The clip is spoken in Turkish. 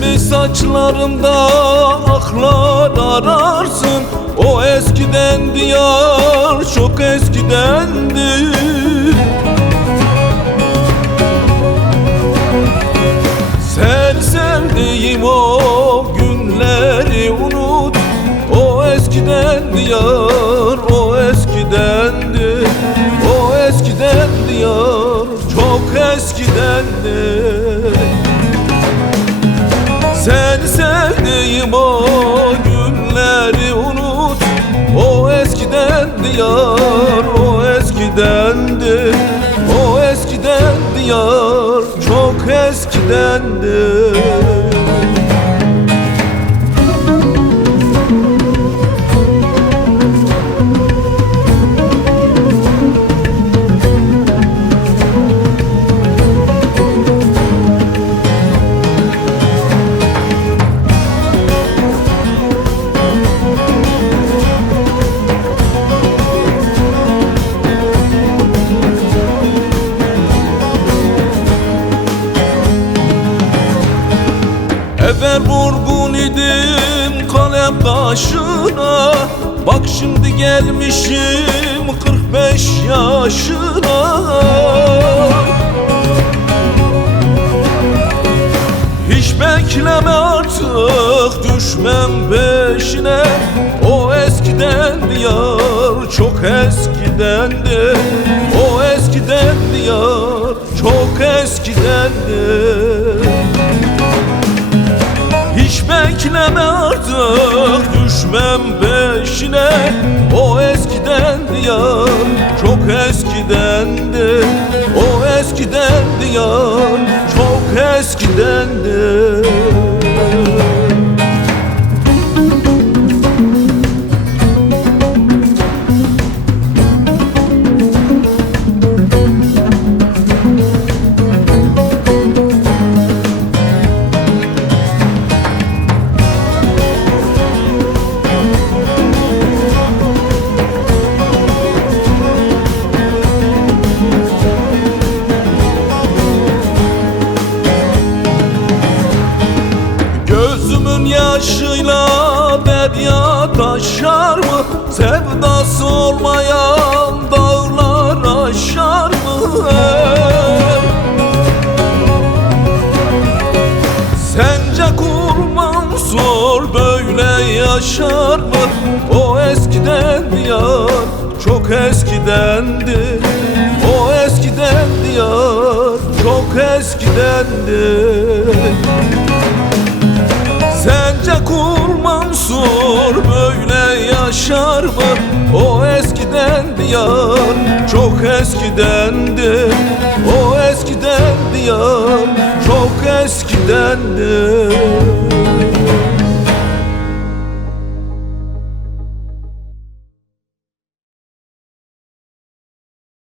Pembe saçlarımda aklar ararsın. O eskiden diyar, çok eskidendi. Sen sevdiğim o günleri unut. O eskiden diyar, o eskidendi. O eskiden diyar, çok eskidendi. Sen sevdiğim o günleri unut. O eskiden diyar, o eskidendi. O eskiden diyar, çok eskidendi. Evvel vurgun idim kalem kaşına. Bak şimdi gelmişim 45 yaşına. Hiç bekleme artık, düşmem peşine. O eskiden diyar, çok eskidendi. O eskiden diyar, çok eskidendi. Hiç bekleme artık, düşmem peşine. O eskiden diyar, çok eskidendi. O eskiden diyar, çok eskidendi. Gözümün yaşıyla derya taşar mı? Sevdası olmayan dağlar aşar mı? Sence kurban zor böyle yaşar mı? O eskiden diyar, çok eskidendi. O eskiden diyar, çok eskidendi. Sence Kul Mansur böyle yaşar mı? O eskiden diyar, çok eskidendi.